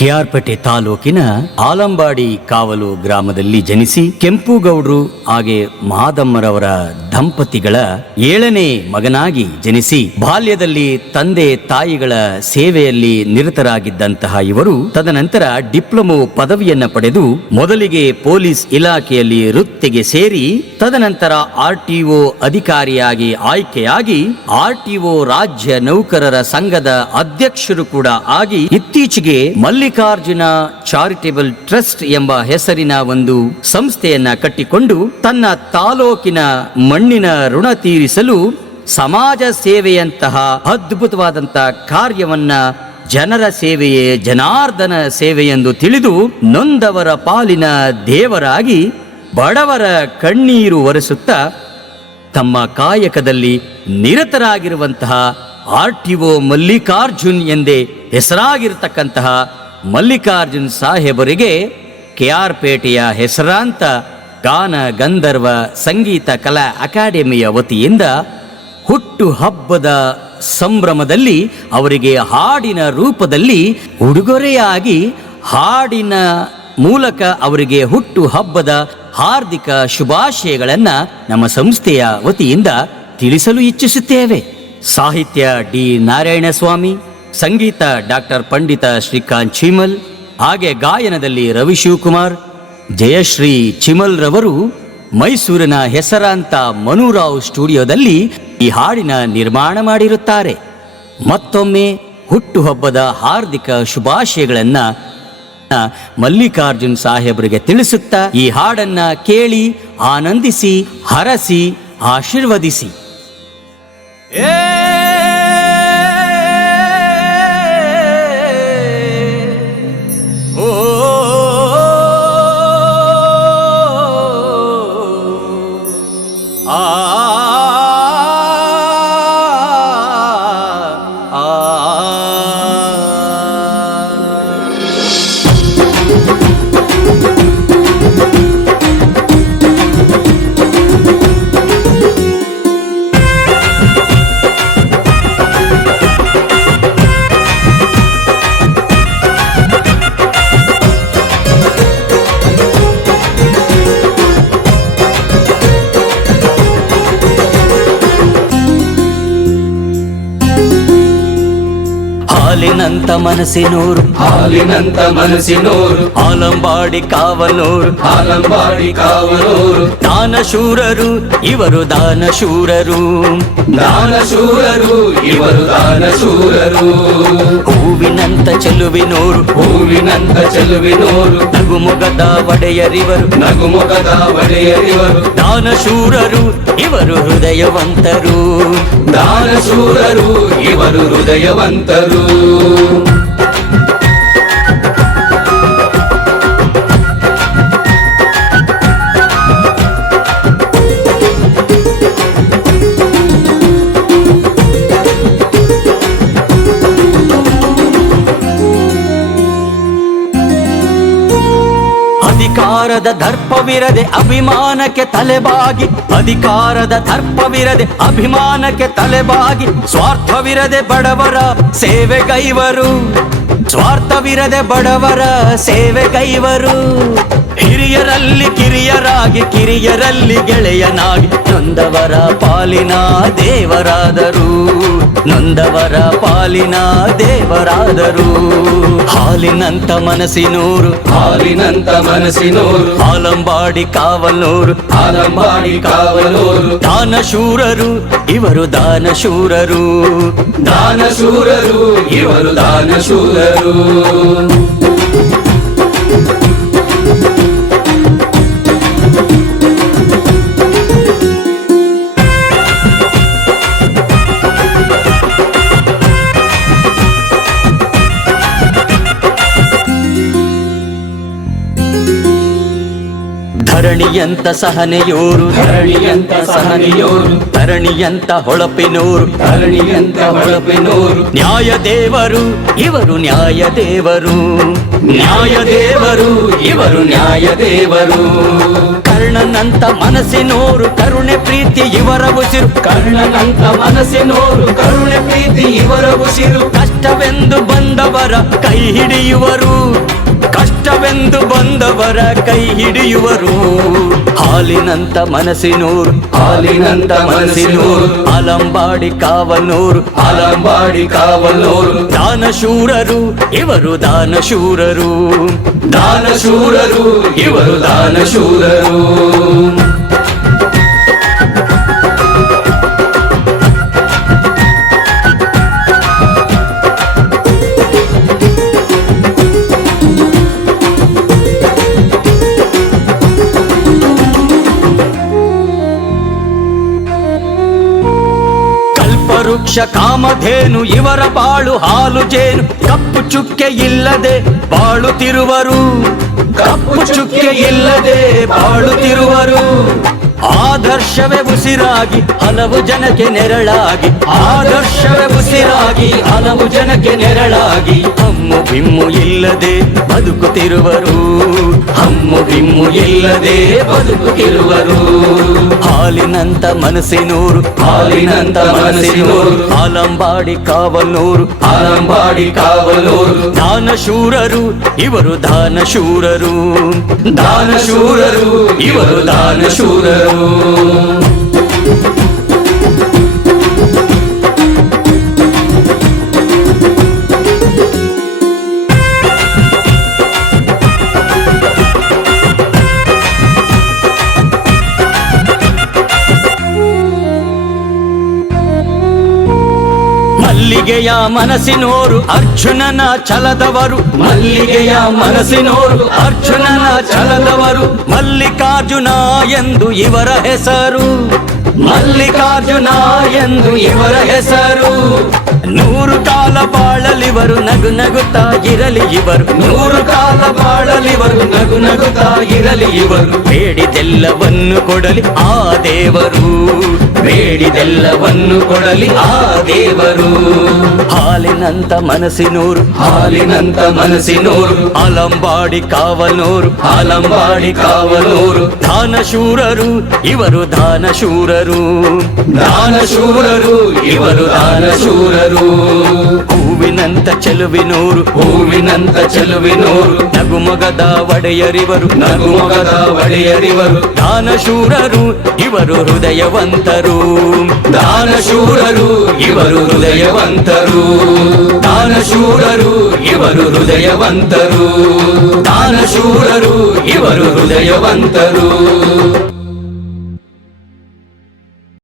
ಕೆಆರ್ಪೇಟೆ ತಾಲೂಕಿನ ಆಲಂಬಾಡಿ ಕಾವಲು ಗ್ರಾಮದಲ್ಲಿ ಜನಿಸಿ ಕೆಂಪುಗೌಡ್ರು ಹಾಗೆ ಮಾದಮ್ಮರವರ ದಂಪತಿಗಳ ಏಳನೇ ಮಗನಾಗಿ ಜನಿಸಿ ಬಾಲ್ಯದಲ್ಲಿ ತಂದೆ ತಾಯಿಗಳ ಸೇವೆಯಲ್ಲಿ ನಿರತರಾಗಿದ್ದಂತಹ ಇವರು ತದನಂತರ ಡಿಪ್ಲೊಮೊ ಪದವಿಯನ್ನು ಪಡೆದು ಮೊದಲಿಗೆ ಪೊಲೀಸ್ ಇಲಾಖೆಯಲ್ಲಿ ವೃತ್ತಿಗೆ ಸೇರಿ ತದನಂತರ ಆರ್ಟಿಒ ಅಧಿಕಾರಿಯಾಗಿ ಆಯ್ಕೆಯಾಗಿ ಆರ್ಟಿಒ ರಾಜ್ಯ ನೌಕರರ ಸಂಘದ ಅಧ್ಯಕ್ಷರು ಕೂಡ ಆಗಿ ಇತ್ತೀಚೆಗೆ ಮಲ್ಲಿಕಾರ್ಜುನ ಚಾರಿಟೇಬಲ್ ಟ್ರಸ್ಟ್ ಎಂಬ ಹೆಸರಿನ ಒಂದು ಸಂಸ್ಥೆಯನ್ನ ಕಟ್ಟಿಕೊಂಡು ತನ್ನ ತಾಲೂಕಿನ ಮಣ್ಣ ಮಣ್ಣಿನ ಋಣ ತೀರಿಸಲು ಸಮಾಜ ಸೇವೆಯಂತಹ ಅದ್ಭುತವಾದಂತಹ ಕಾರ್ಯವನ್ನ ಜನರ ಸೇವೆಯೇ ಜನಾರ್ದನ ಸೇವೆ ಎಂದು ತಿಳಿದು ನೊಂದವರ ಪಾಲಿನ ದೇವರಾಗಿ ಬಡವರ ಕಣ್ಣೀರು ಒರೆಸುತ್ತ ತಮ್ಮ ಕಾಯಕದಲ್ಲಿ ನಿರತರಾಗಿರುವಂತಹ ಆರ್ ಟಿ ಒ ಮಲ್ಲಿಕಾರ್ಜುನ್ ಎಂದೇ ಹೆಸರಾಗಿರ್ತಕ್ಕಂತಹ ಮಲ್ಲಿಕಾರ್ಜುನ್ ಸಾಹೇಬರಿಗೆ ಕೆ ಆರ್ ಪೇಟೆಯ ಹೆಸರಾಂತ ಗಾನ ಗಂಧರ್ವ ಸಂಗೀತ ಕಲಾ ಅಕಾಡೆಮಿಯ ವತಿಯಿಂದ ಹುಟ್ಟು ಹಬ್ಬದ ಸಂಭ್ರಮದಲ್ಲಿ ಅವರಿಗೆ ಹಾಡಿನ ರೂಪದಲ್ಲಿ ಉಡುಗೊರೆಯಾಗಿ ಹಾಡಿನ ಮೂಲಕ ಅವರಿಗೆ ಹುಟ್ಟು ಹಬ್ಬದ ಹಾರ್ದಿಕ ಶುಭಾಶಯಗಳನ್ನು ನಮ್ಮ ಸಂಸ್ಥೆಯ ವತಿಯಿಂದ ತಿಳಿಸಲು ಇಚ್ಛಿಸುತ್ತೇವೆ ಸಾಹಿತ್ಯ ಡಿ ನಾರಾಯಣ ಸ್ವಾಮಿ ಸಂಗೀತ ಡಾಕ್ಟರ್ ಪಂಡಿತ ಶ್ರೀಕಾಂತ್ ಚೀಮಲ್ ಹಾಗೆ ಗಾಯನದಲ್ಲಿ ರವಿಶಿವಕುಮಾರ್ ಜಯಶ್ರೀ ಚಿಮಲ್ ರವರು ಮೈಸೂರಿನ ಹೆಸರಾಂತ ಮನುರಾವ್ ಸ್ಟುಡಿಯೋದಲ್ಲಿ ಈ ಹಾಡಿನ ನಿರ್ಮಾಣ ಮಾಡಿರುತ್ತಾರೆ ಮತ್ತೊಮ್ಮೆ ಹುಟ್ಟುಹಬ್ಬದ ಹಾರ್ದಿಕ ಶುಭಾಶಯಗಳನ್ನು ಮಲ್ಲಿಕಾರ್ಜುನ್ ಸಾಹೇಬರಿಗೆ ತಿಳಿಸುತ್ತಾ ಈ ಹಾಡನ್ನ ಕೇಳಿ ಆನಂದಿಸಿ ಹರಸಿ ಆಶೀರ್ವದಿಸಿ ಏ Allah ఆలినంత మనసి నూరు ఆలినంత మనసి నూరు ఆలంబాಡಿ ಕಾವನೂರು ಆಲಂಬಾಡಿ ಕಾವನೂರು ದಾನಶೂರರು ಇವರು ದಾನಶೂರರು ದಾನಶೂರರು ಇವರು ದಾನಶೂರರು ಹೂವಿನಂತ ಚೆಲುವಿನೂರು ಹೂವಿನಂತ ಚೆಲುವಿನೂರು ನಗುಮೊಗದ ಒಡೆಯರಿವರು ನಗುಮೊಗದ ಒಡೆಯರಿವರು ದಾನಶೂರರು ಇವರು ಹೃದಯವಂತರು ದಾನಶೂರರು ಇವರು ಹೃದಯವಂತರು ಅಧಿಕಾರದ ದರ್ಪವಿರದೆ ಅಭಿಮಾನಕ್ಕೆ ತಲೆಬಾಗಿ ಅಧಿಕಾರದ ದರ್ಪವಿರದೆ ಅಭಿಮಾನಕ್ಕೆ ತಲೆಬಾಗಿ ಸ್ವಾರ್ಥವಿರದೆ ಬಡವರ ಸೇವೆಗೈವರು ಸ್ವಾರ್ಥವಿರದೆ ಬಡವರ ಸೇವೆಗೈವರು ಹಿರಿಯರಲ್ಲಿ ಕಿರಿಯರಾಗಿ ಕಿರಿಯರಲ್ಲಿ ಗೆಳೆಯನಾಗಿ ನೊಂದವರ ಪಾಲಿನ ದೇವರಾದರು ನೊಂದವರ ಪಾಲಿನ ದೇವರಾದರು ಹಾಲಿನಂತ ಮನಸ್ಸಿನೂರು ಹಾಲಿನಂತ ಮನಸ್ಸಿನೂರು ಆಲಂಬಾಡಿ ಕಾವಲೂರು ಆಲಂಬಾಡಿ ಕಾವಲೂರು ದಾನಶೂರರು ಇವರು ದಾನಶೂರರು ದಾನಶೂರರು ಇವರು ದಾನಶೂರರು ಧರಣಿಯಂತ ಸಹನೆಯೋರು ಧರಣಿಯಂತ ಸಹನೆಯೋರು ಧರಣಿಯಂತ ಹೊಳಪಿನೋರು ಧರಣಿಯಂತ ಹೊಳಪಿನೋರು ನ್ಯಾಯ ದೇವರು ಇವರು ನ್ಯಾಯ ದೇವರು ನ್ಯಾಯ ದೇವರು ಇವರು ನ್ಯಾಯ ದೇವರು ಕರ್ಣನಂತ ಮನಸ್ಸಿನೋರು ಕರುಣೆ ಪ್ರೀತಿ ಇವರ ಉಸಿರು ಕರ್ಣನಂತ ಮನಸ್ಸಿನೋರು ಕರುಣೆ ಪ್ರೀತಿ ಇವರ ಉಸಿರು ಕಷ್ಟವೆಂದು ಬಂದವರ ಕೈ ಹಿಡಿಯುವರು ಕಷ್ಟವೆಂದು ಬಂದವರ ಕೈ ಹಿಡಿಯುವರು ಹಾಲಿನಂತ ಮನಸ್ಸಿನೂರು ಹಾಲಿನಂತ ಮನಸ್ಸಿನೂರು ಅಲಂಬಾಡಿ ಕಾವನೂರು ಅಲಂಬಾಡಿ ಕಾವನೂರು ದಾನಶೂರರು ಇವರು ದಾನಶೂರರು ದಾನಶೂರರು ಇವರು ದಾನಶೂರರು ಪರುಕ್ಷ ಕಾಮಧೇನು ಇವರ ಬಾಳು ಹಾಲು ಜೇನು ಕಪ್ಪು ಚುಕ್ಕೆ ಇಲ್ಲದೆ ಬಾಳುತ್ತಿರುವರು ಕಪ್ಪು ಚುಕ್ಕೆ ಇಲ್ಲದೆ ಬಾಳುತ್ತಿರುವರು ಆದರ್ಶವೇ ಉಸಿರಾಗಿ ಹಲವು ಜನಕ್ಕೆ ನೆರಳಾಗಿ ಆದರ್ಶವೇ ಉಸಿರಾಗಿ ಹಲವು ಜನಕ್ಕೆ ನೆರಳಾಗಿ ಅಮ್ಮು ಬಿಮ್ಮು ಇಲ್ಲದೆ ಬದುಕುತ್ತಿರುವರು ಅಮ್ಮು ಬಿಮ್ಮು ಇಲ್ಲದೆ ಬದುಕುತ್ತಿರುವರು ಹಾಲಿನಂತ ಮನಸ್ಸಿನೂರು ಹಾಲಿನಂತ ಮನಸ್ಸಿನೂರು ಆಲಂಬಾಡಿ ಕಾವಲೂರು ಆಲಂಬಾಡಿ ಕಾವಲೂರು ದಾನಶೂರರು ಇವರು ದಾನಶೂರರು ದಾನಶೂರರು ಇವರು ದಾನಶೂರರು করুন ಮಲ್ಲಿಗೆಯ ಮನಸ್ಸಿನೋರು ಅರ್ಜುನನ ಛಲದವರು ಮಲ್ಲಿಗೆಯ ಮನಸ್ಸಿನೋರು ಅರ್ಜುನನ ಛಲದವರು ಮಲ್ಲಿಕಾರ್ಜುನ ಎಂದು ಇವರ ಹೆಸರು ಮಲ್ಲಿಕಾರ್ಜುನ ಎಂದು ಇವರ ಹೆಸರು ನೂರು ಕಾಲ ಬಾಳಲಿವರು ನಗು ನಗುತ್ತಾ ಇರಲಿ ಇವರು ನೂರು ಕಾಲ ಬಾಳಲಿವರು ನಗು ನಗುತ್ತಾ ಇರಲಿ ಇವರು ಬೇಡಿದೆಲ್ಲವನ್ನು ಕೊಡಲಿ ಆ ದೇವರು ಬೇಡಿದೆಲ್ಲವನ್ನು ಕೊಡಲಿ ಆ ದೇವರು ಹಾಲಿನಂತ ಮನಸ್ಸಿನೂರು ಹಾಲಿನಂತ ಮನಸ್ಸಿನೂರು ಅಲಂಬಾಡಿ ಕಾವನೂರು ಅಲಂಬಾಡಿ ಕಾವನೂರು ದಾನಶೂರರು ಇವರು ದಾನಶೂರರು ದಾನಶೂರರು ಇವರು ದಾನಶೂರರು ಹೂವಿನಂತ ಚೆಲುವಿನೂರು ಹೂವಿನಂತ ಚೆಲುವಿನೂರು ನಗುಮಗದ ಒಡೆಯರಿವರು ನಗುಮಗದ ಒಡೆಯರಿವರು ದಾನಶೂರರು ಇವರು ಹೃದಯವಂತರು ದಾನಶೂರರು ಇವರು ಹೃದಯವಂತರು ದಾನಶೂರರು ಇವರು ಹೃದಯವಂತರು ದಾನಶೂರರು ಇವರು ಹೃದಯವಂತರು